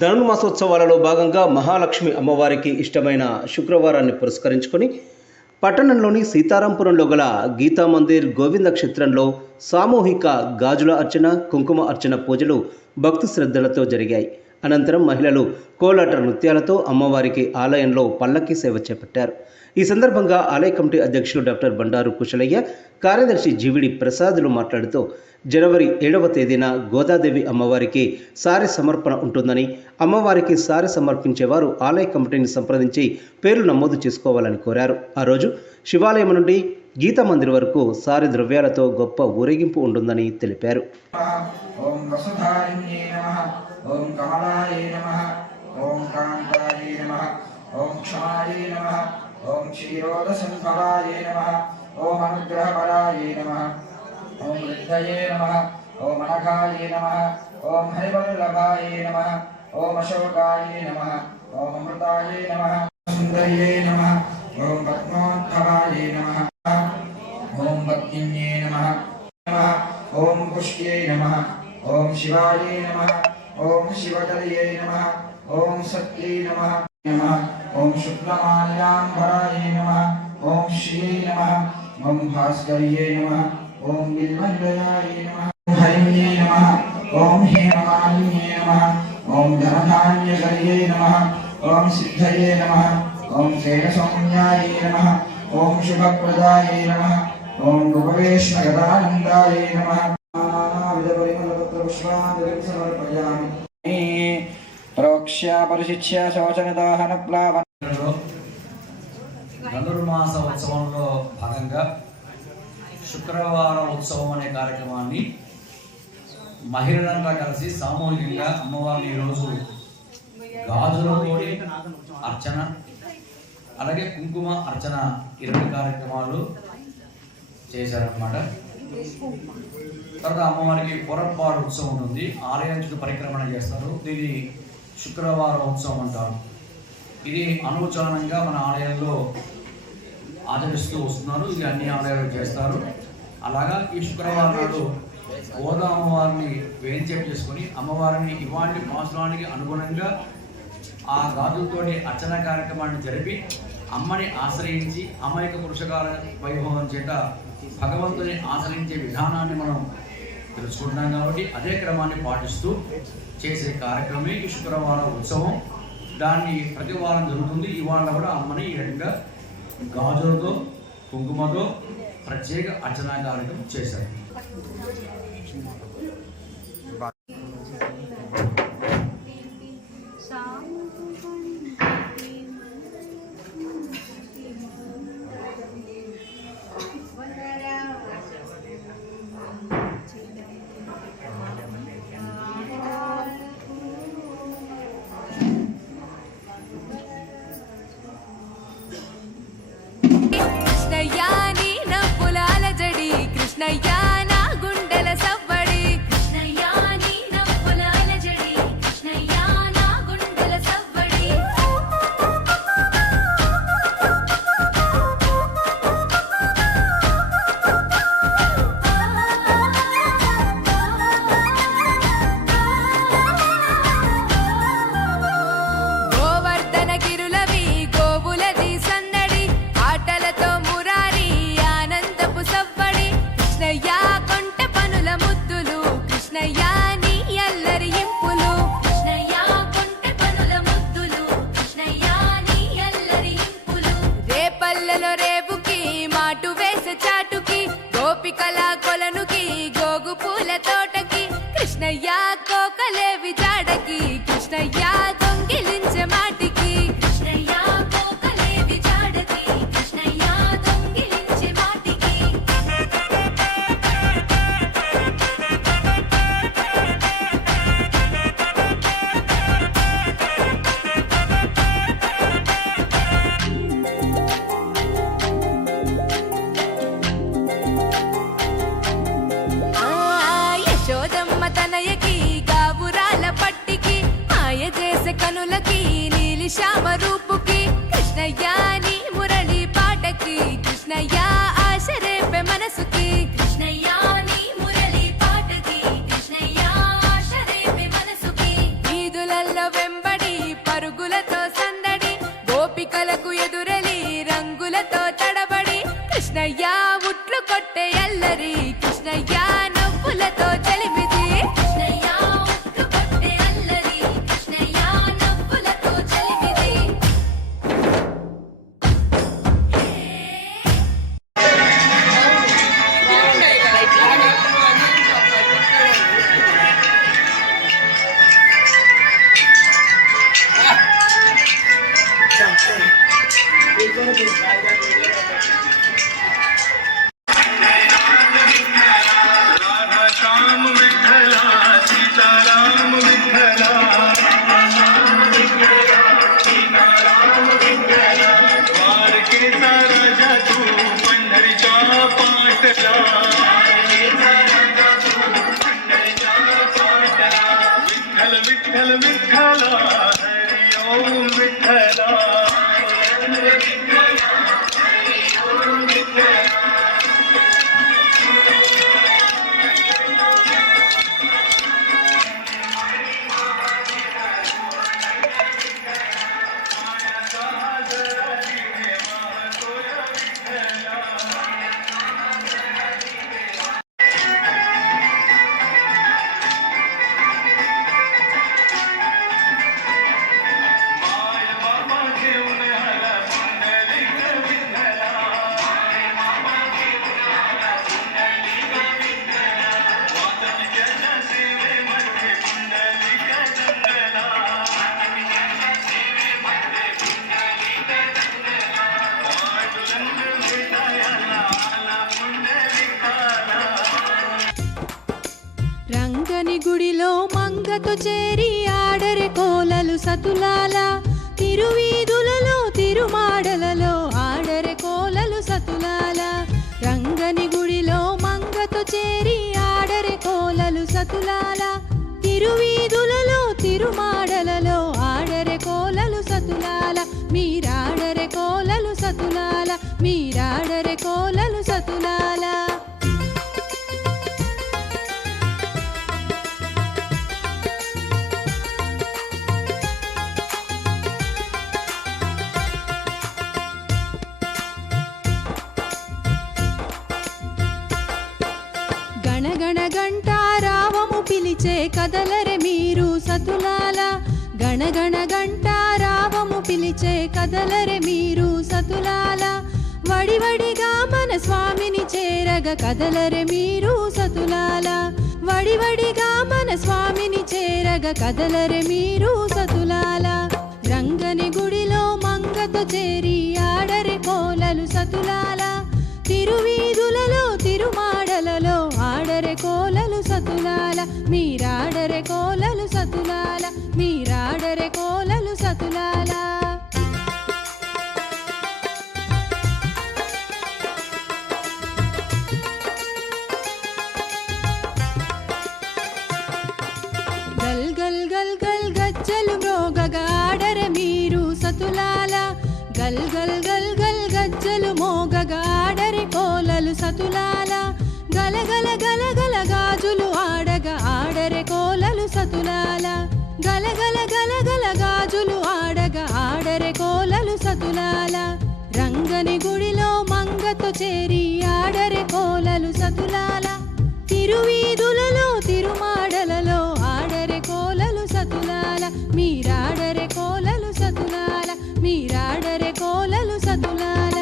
ధనుర్మాసోత్సవాలలో భాగంగా మహాలక్ష్మి అమ్మవారికి ఇష్టమైన శుక్రవారాన్ని పురస్కరించుకొని పట్టణంలోని సీతారాంపురంలో గల గీతామందిర్ గోవింద క్షేత్రంలో సామూహిక గాజుల అర్చన, కుంకుమ అర్చన పూజలు భక్తి శ్రద్ధలతో జరిగాయి. అనంతరం మహిళలు కోలాట నృత్యాలతో అమ్మవారికి ఆలయంలో పల్లకి సేవ చేపట్టారు. ఈ సందర్భంగా ఆలయ కమిటీ అధ్యక్షులు డాక్టర్ బండారు కుశలయ్య, కార్యదర్శి జీవిడి ప్రసాదులు మాట్లాడుతూ జనవరి 7వ తేదీన గోదాదేవి అమ్మవారికి సారె సమర్పణ ఉంటుందని, అమ్మవారికి సారె సమర్పించేవారు ఆలయ కమిటీని సంప్రదించి పేర్లు నమోదు చేసుకోవాలని కోరారు. ఆ రోజు శివాలయం నుండి గీతా మందిర్ వరకు సారె ద్రవ్యాలతో గొప్ప ఊరేగింపు ఉంటుందని తెలిపారు. ఓం కమలాయ నమః, ఓం కాంతాయ నమః, ఓం క్షమాయ నమః, ఓం క్షీరోదసంఫలాయ నమః, ఓం అనుగ్రహపరాయ నమః, ఓం వృద్ధయే నమః, ఓం అనఘాయ నమః, ఓం హరివల్లభాయ నమః, ఓం అశోకాయ నమః, ఓం అమృతాయ నమః, సుందర్యే నమః, ఓం పద్మోద్భవాయ నమః, ఓం పద్మిన్యే నమః, ఓం పుష్ట్యే నమః, ఓం శివాయ నమః, ఓం శివతలయే నమః, ఓం సత్యే నమః, ఓం శుక్లమాల్యాంబరాయ నమః, ఓం శ్రీయే నమః, ఓం భాస్కర్యే నమః, ఓం బిల్వనిలయాయ నమః, ఓం హరిణ్యే నమః, ఓం హేమమాలిన్యే నమః, ఓం ధనధాన్యకర్యే నమః, ఓం సిద్ధయే నమః, ఓం శేషసౌమ్యాయ నమః, ఓం శుభప్రదాయ నమః, ఓం ఉపవేష్ణగదానందాయ నమః. ప్రోక్ష్య పరిశిష్య శోచనదాహన ప్లావన. ధనుర్మాస ఉత్సవంలో భాగంగా శుక్రవార ఉత్సవం అనే కార్యక్రమాన్ని మహిళలంతా కలిసి సామూహికంగా అమ్మవారిని ఈరోజు గాజులతోటి అర్చన, అలాగే కుంకుమ అర్చన 2 కార్యక్రమాలు చేశారన్నమాట. తర్వాత అమ్మవారికి పొరపాటు ఉత్సవం ఉంటుంది, ఆలయం చుట్టూ పరిక్రమణ చేస్తారు. ఇది శుక్రవార ఉత్సవం అంటారు. ఇది అనుచరణంగా మన ఆలయంలో ఆచరిస్తూ వస్తున్నారు. ఇది అన్ని ఆలయాలు చేస్తారు. అలాగా ఈ శుక్రవారం నాడు గోదా అమ్మవారిని వేంచేపు చేసుకొని అమ్మవారిని ఇవాళ మాసానికి అనుగుణంగా ఆ గాజులతోటి అర్చన కార్యక్రమాన్ని జరిపి అమ్మని ఆశ్రయించి అమ్మ యొక్క పురుషకాల వైభవం చేత భగవంతుని ఆశ్రయించే విధానాన్ని మనం తెలుసుకుంటున్నాం. కాబట్టి అదే క్రమాన్ని పాటిస్తూ చేసే కార్యక్రమే ఈ శుక్రవార ఉత్సవం. దాన్ని ప్రతి వారం జరుగుతుంది. ఇవాళ కూడా అమ్మని ఈ రకంగా గాజులతో కుంకుమతో ప్రత్యేక అర్చనా కార్యక్రమం చేశారు. కృష్ణయ్యా నా గుండెల సవ్వడి, కృష్ణయ్యా నీ నవ్వులాల జడి, కృష్ణయ్యా నా గుండెల సవ్వడి. గోవర్ధన గిరులవి గోవులది సందడి, ఆటలతో మురారి ఆనందపు సవ్వడి. కృష్ణయ్యా కొంట పనుల ముద్దులు, కృష్ణయ్యా నీ అల్లరి ఇంపులు, కృష్ణయ్యా కొంట పనుల ముద్దులు, కృష్ణయ్యా నీ అల్లరి ఇంపులు. రేపల్లెలో రేపుకి మాటు వేసే చాటుకి, గోపికల కొలనుకి గోగు పూల తోటకి, కృష్ణయ్యా కోకలేవి జాడకి, కృష్ణయ్యా దొంగిలించే మాటికి, కృష్ణయ్యా కోకలేవి జాడకి, కృష్ణయ్యా దొంగిలించే మాటికి. యశోదమ్మ తనయకి గావురాల పట్టికి, మాయ చేసే కనులకి నీలి శ్యామ రూపుకి, కృష్ణయ్యా నీ మురళి పాటకి, కృష్ణయ్యా ఆశ రేపె మనసుకి కృష్ణయ్య నీ మురళి పాటకి కృష్ణయ్య ఆశరేపే మనసుకి వీధులల్లో వెంబడి పరుగులతో సందడి గోపికలకు ఎదురలి రంగులతో తడబడి కృష్ణయ్య ఉట్లు కొట్టే అల్లరి కృష్ణయ్య నవ్వులతో చలిమిది కృష్ణయ్య ఉట్లు కొట్టే అల్లరి కృష్ణయ్య నవ్వులతో చలిమిది राम विठ्ठला सीताराम विठ्ठला द्वारकेचा राजा तू पंढरीचा पाटला विठ्ठल विठ्ठल विठ्ठला हरि ओम विठ्ठला రంగని గుడిలో మంగతో చేరి ఆడరె కోలలు సతులాల తిరువీధులలో తిరుమాడలలో ఆడరె కోలలు సతులాల రంగని గుడిలో మంగతో చేరి ఆడరె కోలలు సతులాల తిరువీధులలో తిరుమాడలలో ఆడరె కోలలు సతులాల మీరాడరె కోలలు సతులాల మీరాడరె కోలలు సతులాల గణగణ గంటారావము పిలిచే కదలరె మీరు సతులాల గణగణ గంటారావము పిలిచే కదలరె మీరు సతులాల వడివడిగా మన స్వామిని చేరగ కదలరె మీరు సతులాల వడివడిగా మన స్వామిని చేరగ కదలరె మీరు సతులాల రంగని గుడిలో మంగతో చేరి ఆడరె కోలలు సతులాల తిరువీధులలో తిరుమాడలలో ఆడరె కోలలు సతులాల మీరాడరె కోలలు సతులాల మీరాడరె కోలలు సతులాల గల్ గల్ గల్ గల్ గజ్జలు మ్రోగగా ఆడరె మీరు సతులాల గల్ గల్ గల్ గల్ గజ్జలు మోగగా ఆడరె కోలలు సతులాల గలగల గలగల గాజులు ఆడగా ఆడరె కోలలు సతులాల గలగల గలగల గాజులు ఆడగా ఆడరె కోలలు సతులాల రంగని గుడిలో మంగతో చేరి ఆడరె కోలలు సతులాల తిరువీధులలో తిరుమాడలలో ఆడరె కోలలు సతులాల మీరాడరె కోలలు సతులాల మీరాడరె కోలలు సతులాల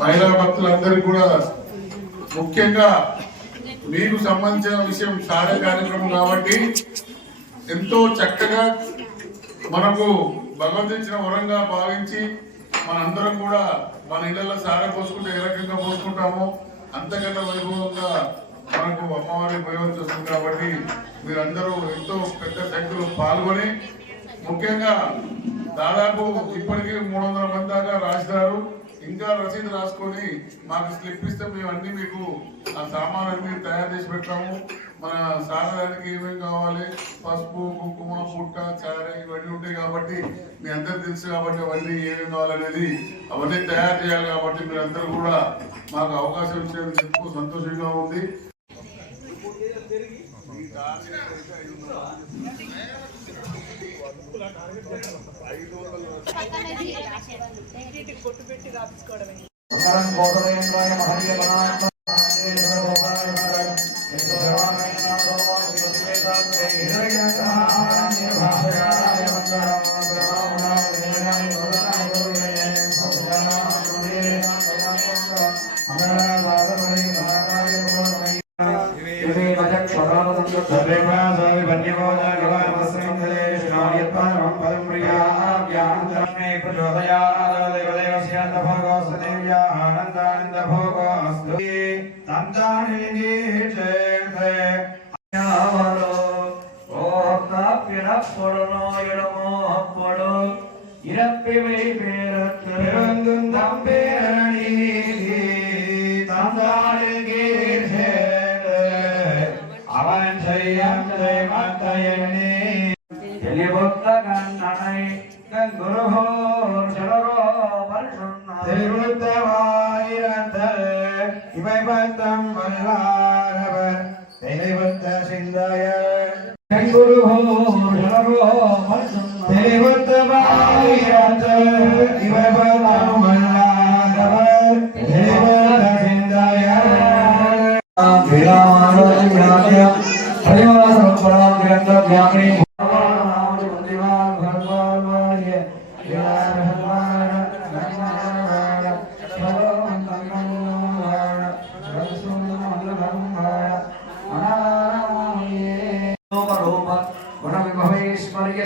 మహిళా భక్తులందరికీ కూడా ముఖ్యంగా మీకు సంబంధించిన విషయం సారే కార్యక్రమం కాబట్టి ఎంతో చక్కగా మనకు భగవంతుడు ఇచ్చిన వరంగా భావించి మనందరం కూడా మన ఇళ్లలో సారా పోసుకుంటే ఏ రకంగా పోసుకుంటామో అంతకన్నా వైభవంగా మనకు అమ్మవారి పోయవలసి వస్తుంది కాబట్టి మీరందరూ ఎంతో పెద్ద సంఖ్యలో పాల్గొని ముఖ్యంగా దాదాపు ఇప్పటికీ 300 మంది దాకా రాసినారు. ఇంకా రసీదు రాసుకొని మాకు స్లిప్ ఇస్తే మేము అన్ని మీకు ఆ సామాన్ అన్ని తయారు చేసి పెట్టాము. మన సారదానికి ఏమేమి కావాలి, పసుపు, కుంకుమ, పుట్ట, చార ఇవన్నీ ఉంటాయి కాబట్టి మీ అందరు తెలుసు కాబట్టి అవన్నీ ఏమేమి కావాలనేది అవన్నీ తయారు చేయాలి. కాబట్టి మీరందరూ కూడా మాకు అవకాశం ఇచ్చేందుకు ఎక్కువ సంతోషంగా ఉంది.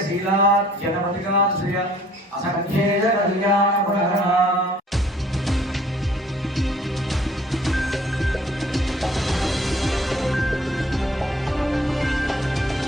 शीला जनपतिका श्रिय असंख्येय कल्याण